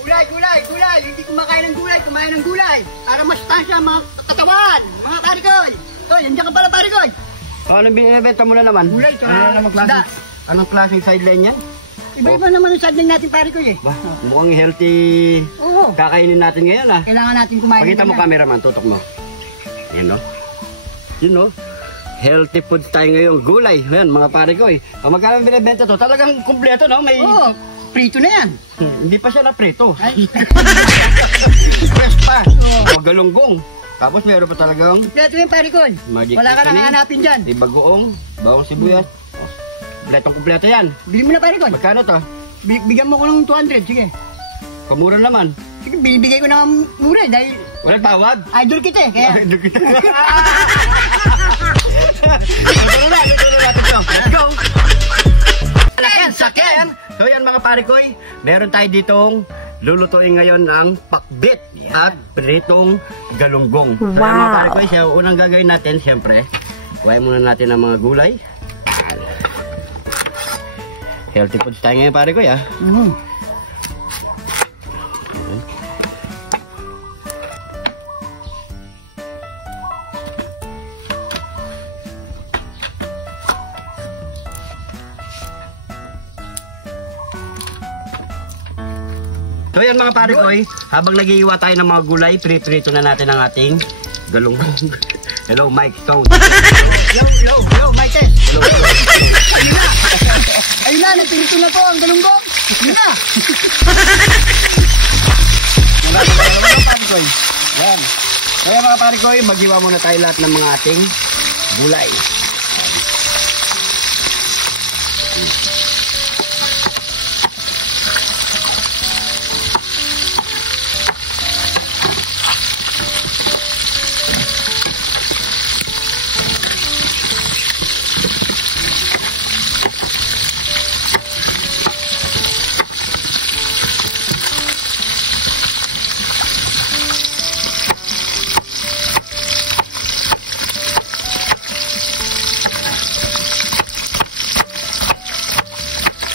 Gulay, gulay, gulay. Hindi kumakain ng gulay, kumain ng gulay. Para masustansya mga katawan. Mga pare ko. Hoy, nandiyan ka pala pare ko. Anong binibenta mo na naman? Gulay, Anong klaseng sideline yan? Iba-iba naman ang sideline natin pare ko eh. Bah, mukhang healthy Oo. kakainin natin ngayon ah. Kailangan natin kumain. Pakita mo cameraman, tutok mo. Yan no. Yun no. Healthy food tayo ngayon. Gulay. Yan mga pare ko eh. Pag magkano binibenta to, talagang kumpleto no. May... Oo. Prito na yan. Hindi pa siya na prito. Ay. Fresh pa. Magalunggong. Tapos meron pa talagang Kompleto yung pare ko. magic Wala ka nang seasoning, hanapin dyan. di bagoong, bawang sibuyas. Kompleto yan. Bili mo na pare ko. Magkano to? Bigyan mo ko ng 200. Sige. Kamura naman. Sige, bibigay ko ng mura eh. Dahil Walang tawad. idol kita eh. Kaya. Idol kita. Luto na natin to. Let's go. Saken. So yan mga pare koy, meron tayo ditong lulutuin ngayon ng pakbit at pritong galunggong. Wow. Kaya mga pare koy, siya unang gagawin natin, siyempre, kuhain muna natin ang mga gulay. Healthy foods tayo ngayon pare koy ah. So yan mga pare koy, habang nag-iiwa tayo ng mga gulay, prito na natin ang ating galunggong. Hello Mike Stone. Yo, Mike. Hello. Ayun na, nagpinito na po ang galunggong. Ayun na. Yan. Kaya mga pare koy, mag-iwa muna tayo lahat ng mga ating gulay.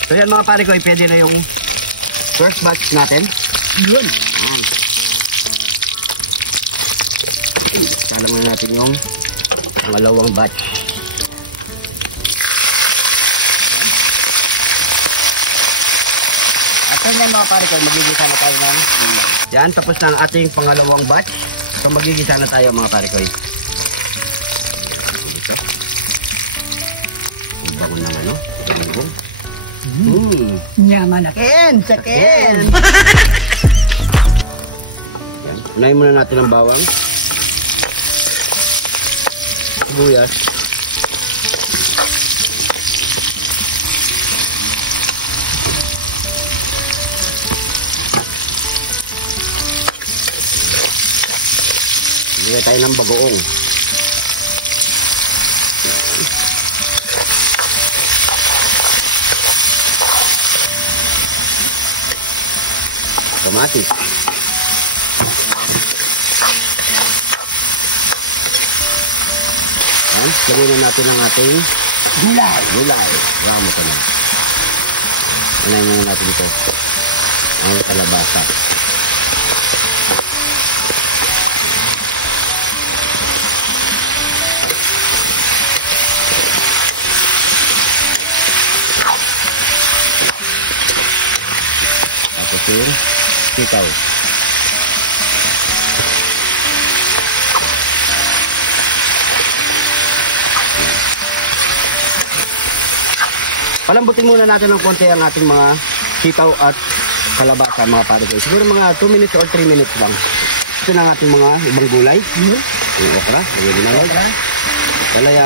So yan mga pare koy, pwede na yung first batch natin. Yun. Salang na natin yung pangalawang batch. At yan mga pare koy, magigisa na tayo ng ulam. Yan, tapos na ang ating pangalawang batch. So magigisa na tayo mga pare koy. Ito. Ang bango naman no? Galunggong. Nyaman na. Saken. Yan. Unahin muna natin ang bawang. Sibuyas. Bigay tayo ng bagoong. Kamatis. Yan, lagyan na natin ang ating gulay. Ramo ito na. Unahin muna natin ito. Ang kalabasa. Tapos yung sitaw. Palambutin muna natin ng konti ang ating mga sitaw at kalabasa mga pare ko. Siguro mga 2 minutes or 3 minutes lang. Ito na ang ating mga ibang gulay. Yung okra, lagyan na lang. Palaya.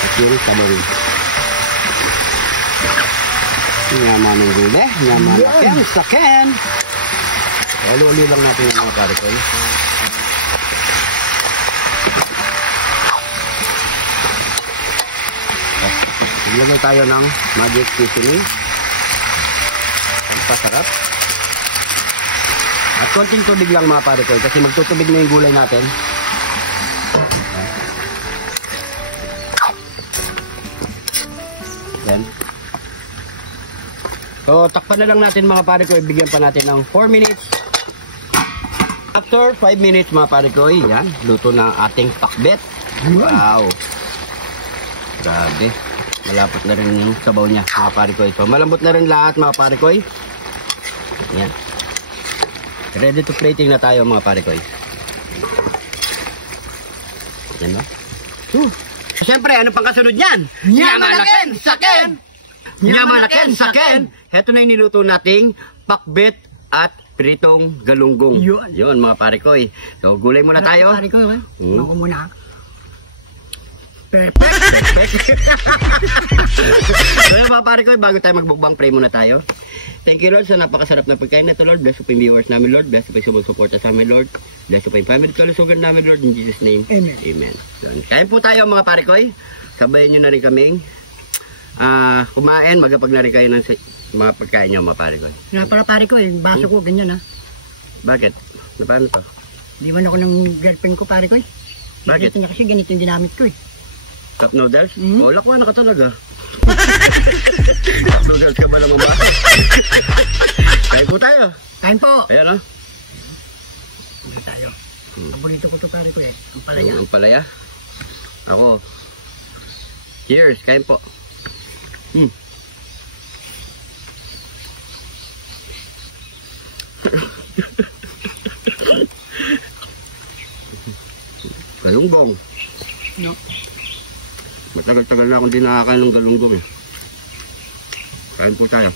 At yung tamari. Nyaman ng gulay. Nyaman natin. Saken. Uli-uli lang natin yung mga pare ko. Maglagay tayo ng magic seasoning. Pampasarap. At konting tubig lang mga pare ko kasi magtutubig na yung gulay natin. Yan. So, takpan na lang natin mga pare ko. Ibigyan pa natin ng 4 minutes. After 5 minutes mga pare ko, yan, luto na ating pakbet. Wow. Grabe. Malapot na rin yung sabaw niya mga pare ko. So, malambot na rin lahat mga pare ko. Yan. Ready to plating na tayo mga pare ko. Yan ba? Siyempre, ano pang kasunod niyan? Nyamalaken saken! Nyamalaken saken! Heto na yung niluto nating pakbet at pritong galunggong. Yun mga pare ko. So, gulay muna tayo. Pare ko, ako muna. Perfect. So, mga pare ko, bago tayo magbukbang, pray muna tayo. Thank you, Lord, sa napakasarap na pagkain na ito, Lord. Bless po yung viewers namin, Lord. Bless po yung sumusuporta sa amin, Lord. Bless po yung family kalusugan namin, Lord. In Jesus' name. Amen. Amen. So, kain po tayo, mga pare ko. Sabayan nyo na rin kaming kumain. Magapag na rin kayo ng mga pagkain nyo, mga pare ko. Nga pala pare ko, baso ko, ganyan ha. Bakit? Paano to? Di man ako ng girlfriend ko pare ko. Bakit? Ganito niya kasi ganito yung ginamit ko. Cup noodles? Oh, lakwa na ka talaga. Cup noodles ka ba naman ba? Kain po tayo. Kain po. Ayan, Kain tayo. Paborito ko to pare ko ang palaya. Ang palaya. Ako. Cheers, kain po. Galunggong. No. Matagal-tagal na akong di nakakain ng galunggong eh. Kain po tayo.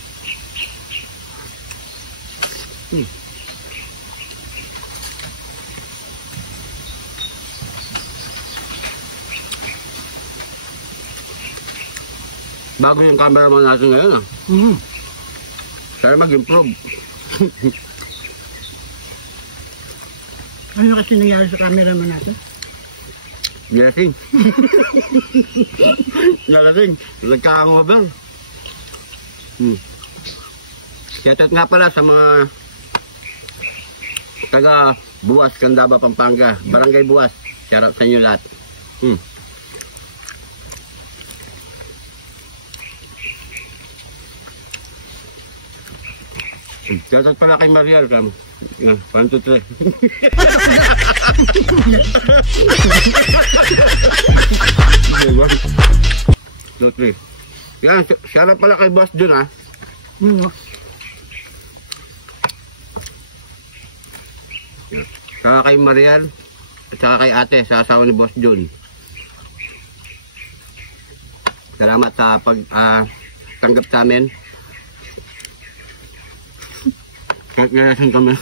Bago yung cameraman natin ngayon Sana mag-improve. Ano kasi nangyari sa cameraman natin? Blessing. Nalasing. Nagkakangobang. Shoutout nga pala sa mga taga Buwas, Candaba, Pampanga. Barangay Buwas. Shoutout sa inyo lahat. Shoutout pala kay Mariel. 1, 2, 3. Yan, shoutout pala kay Boss Jun Saka kay Mariel at saka kay ate sa asawa ni Boss Jun. Salamat sa tanggap sa amin. Kahit ngayasan kami.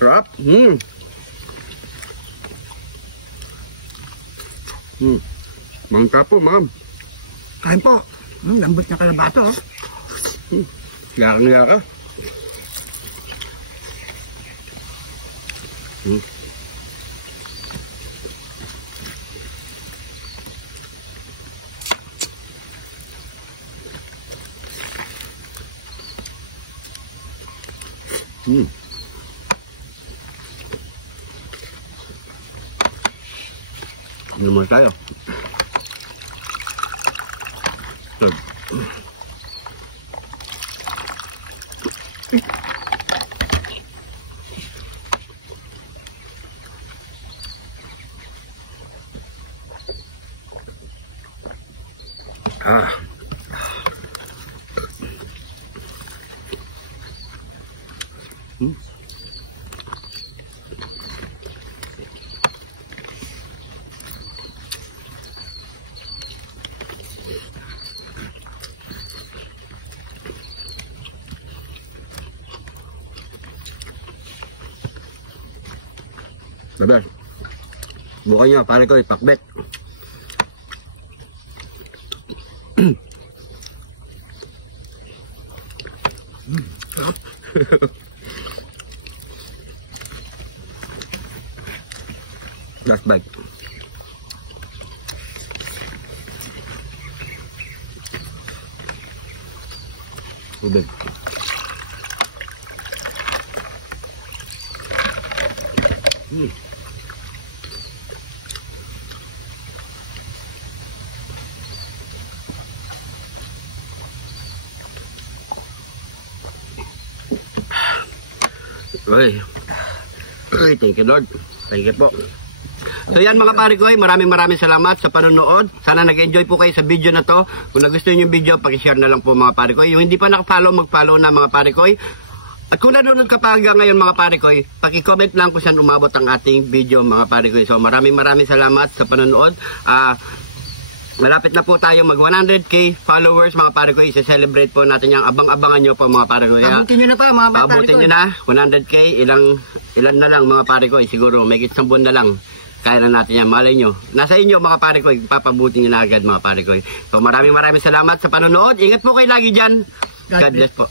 Sarap. Mangka po, ma'am. Kain po. Lambot na kalabato. Yaka. Ano naman tayo? Babas. Bukan nyo, pare ko, pakbet. Last bite. Ubig. Ay. Ay, thank you Lord. Thank you po. So yan mga pare ko, maraming salamat sa panonood. Sana nag-enjoy po kayo sa video na to. Kung nagustuhan niyo yung video, paki-share na lang po mga pare ko. Yung hindi pa naka-follow, mag-follow na mga pare ko. At kung nanonood ka pa hanggang ngayon mga pare ko, paki-comment lang kung saan umabot ang ating video mga pare ko. So maraming salamat sa panonood. Malapit na po tayo mag 100k followers mga pare ko. I-celebrate po natin yung abang-abangan nyo po mga pare ko. Pabutin nyo na pa mga pare ko. Pabutin nyo na 100k. Ilan na lang mga pare ko. Siguro may isang buwan na lang. Kaya na natin yan. Malay nyo. Nasa inyo mga pare ko. Papabutin nyo na agad mga pare ko. So maraming salamat sa panonood. Ingat po kayo lagi dyan. God bless po.